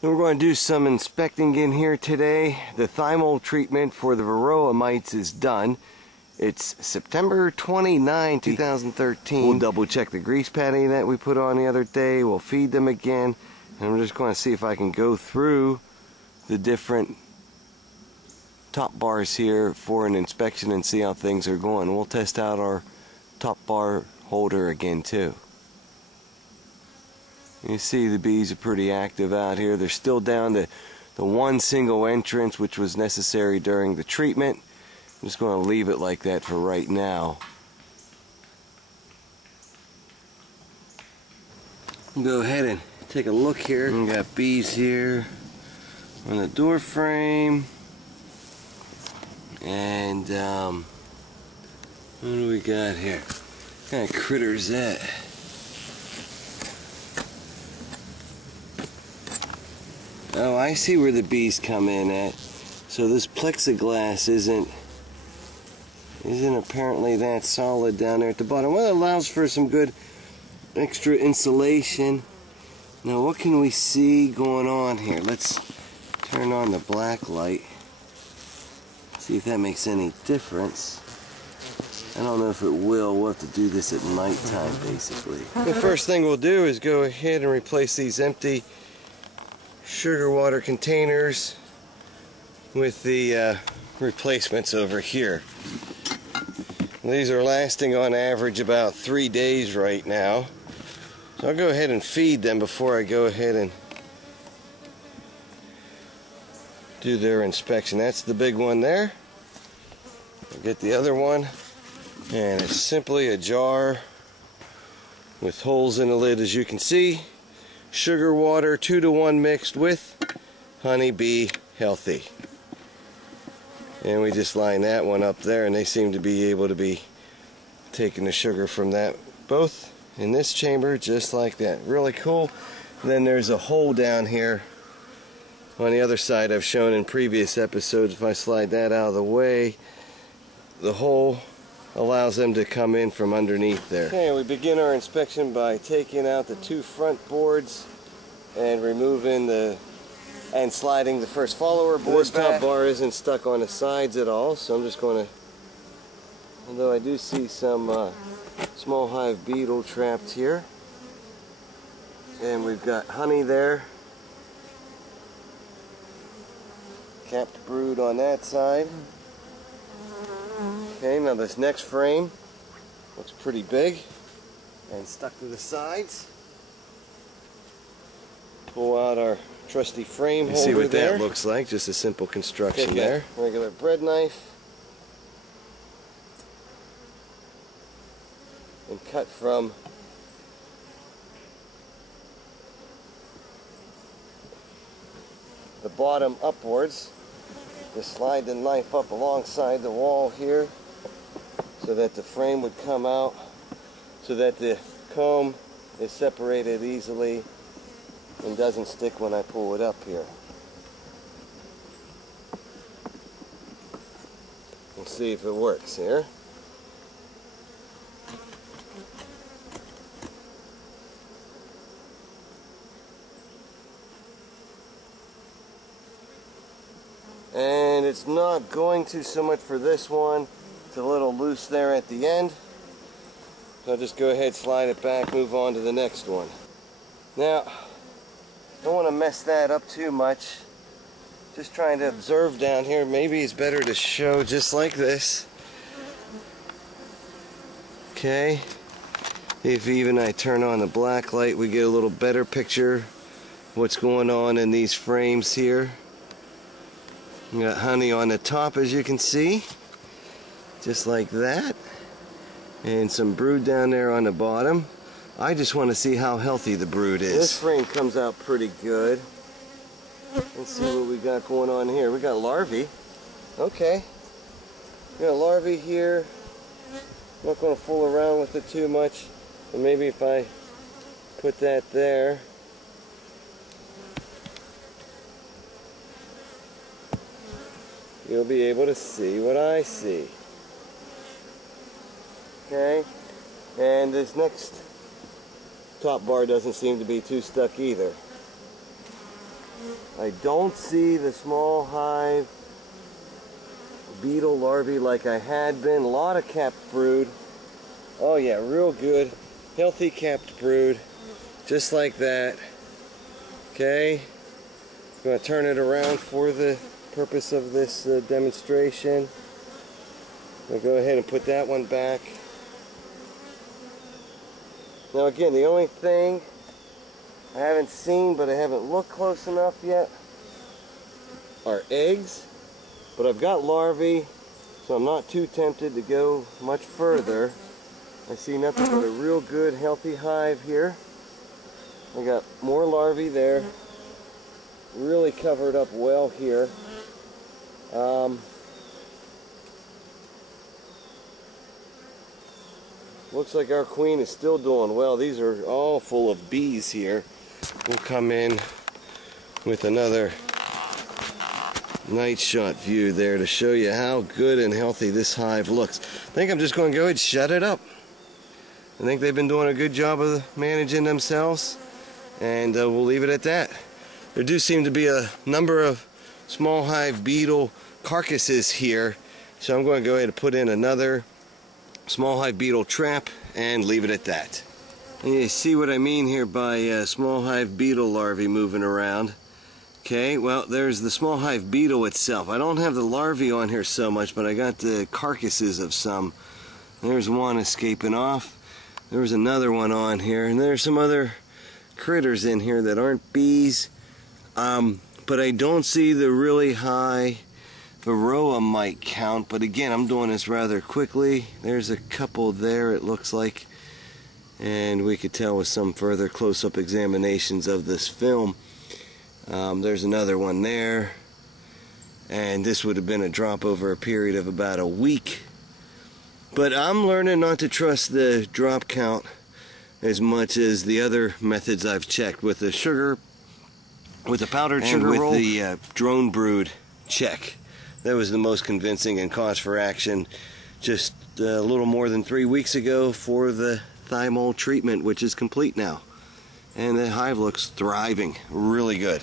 We're going to do some inspecting in here today. The thymol treatment for the Varroa mites is done. It's September 29, 2013. We'll double check the grease patty that we put on the other day. We'll feed them again. And I'm just going to see if I can go through the different top bars here for an inspection and see how things are going. We'll test out our top bar holder again too. You see the bees are pretty active out here. They're still down to the one single entrance, which was necessary during the treatment. I'm just going to leave it like that for right now. Go ahead and take a look here. We got bees here on the door frame. And what do we got here? What kind of critter is that? Oh, I see where the bees come in at. So this plexiglass isn't apparently that solid down there at the bottom. Well, it allows for some good extra insulation. Now, what can we see going on here? Let's turn on the black light. See if that makes any difference. I don't know if it will. We'll have to do this at nighttime, basically. The first thing we'll do is go ahead and replace these empty sugar water containers with the replacements over here. These are lasting on average about 3 days right now. So I'll go ahead and feed them before I go ahead and do their inspection. That's the big one there. I'll get the other one, and it's simply a jar with holes in the lid, as you can see. Sugar water 2-to-1 mixed with honey bee healthy. And we just line that one up there, and they seem to be able to be taking the sugar from that, both in this chamber, just like that. Really cool. Then there's a hole down here on the other side I've shown in previous episodes. If I slide that out of the way, the hole allows them to come in from underneath there. Okay, we begin our inspection by taking out the 2 front boards and removing and sliding the first follower board. This top bar isn't stuck on the sides at all, so I'm just going to, although I do see some small hive beetle trapped here. And we've got honey there. Capped brood on that side. Okay, now this next frame looks pretty big and stuck to the sides. Pull out our trusty frame holder. See what there. That looks like, just a simple construction there. Regular bread knife. And cut from the bottom upwards. Just slide the knife up alongside the wall here so that the frame would come out, so that the comb is separated easily and doesn't stick when I pull it up here. We'll see if it works here. And it's not going to so much for this one. It's a little loose there at the end. So I'll just go ahead, slide it back, move on to the next one. Now, don't want to mess that up too much. Just trying to observe down here. Maybe it's better to show just like this. Okay. If even I turn on the black light, we get a little better picture of what's going on in these frames here. We got honey on the top, as you can see, just like that, and some brood down there on the bottom. I just want to see how healthy the brood is. This frame comes out pretty good. Let's see what we got going on here. We got larvae. Okay. We got larvae here. I'm not going to fool around with it too much, but maybe if I put that there. You'll be able to see what I see. Okay, and this next top bar doesn't seem to be too stuck either. I don't see the small hive beetle larvae like I had been. A lot of capped brood. Oh yeah, real good. Healthy capped brood. Just like that. Okay. I'm going to turn it around for the purpose of this demonstration. I'll go ahead and put that one back. Now again, the only thing I haven't seen, but I haven't looked close enough yet, are eggs. But I've got larvae, so I'm not too tempted to go much further. I see nothing but a real good, healthy hive here. I got more larvae there. Really covered up well here. Looks like our queen is still doing well. These are all full of bees here. We'll come in with another night shot view there to show you how good and healthy this hive looks. I think I'm just going to go ahead and shut it up. I think they've been doing a good job of managing themselves, and we'll leave it at that. There do seem to be a number of small hive beetle carcasses here, so I'm going to go ahead and put in another small hive beetle trap and leave it at that. And you see what I mean here by small hive beetle larvae moving around. Okay, well, there's the small hive beetle itself. I don't have the larvae on here so much, but I got the carcasses of some. There's one escaping off. There's another one on here, and there's some other critters in here that aren't bees. But I don't see the really high Varroa mite count. But again, I'm doing this rather quickly. There's a couple there, it looks like. And we could tell with some further close-up examinations of this film. There's another one there, and this would have been a drop over a period of about a week. But I'm learning not to trust the drop count as much as the other methods I've checked with the sugar, with the powdered sugar roll, and with the drone brood check. That was the most convincing and cause for action just a little more than 3 weeks ago for the thymol treatment, which is complete now. And the hive looks thriving, really good.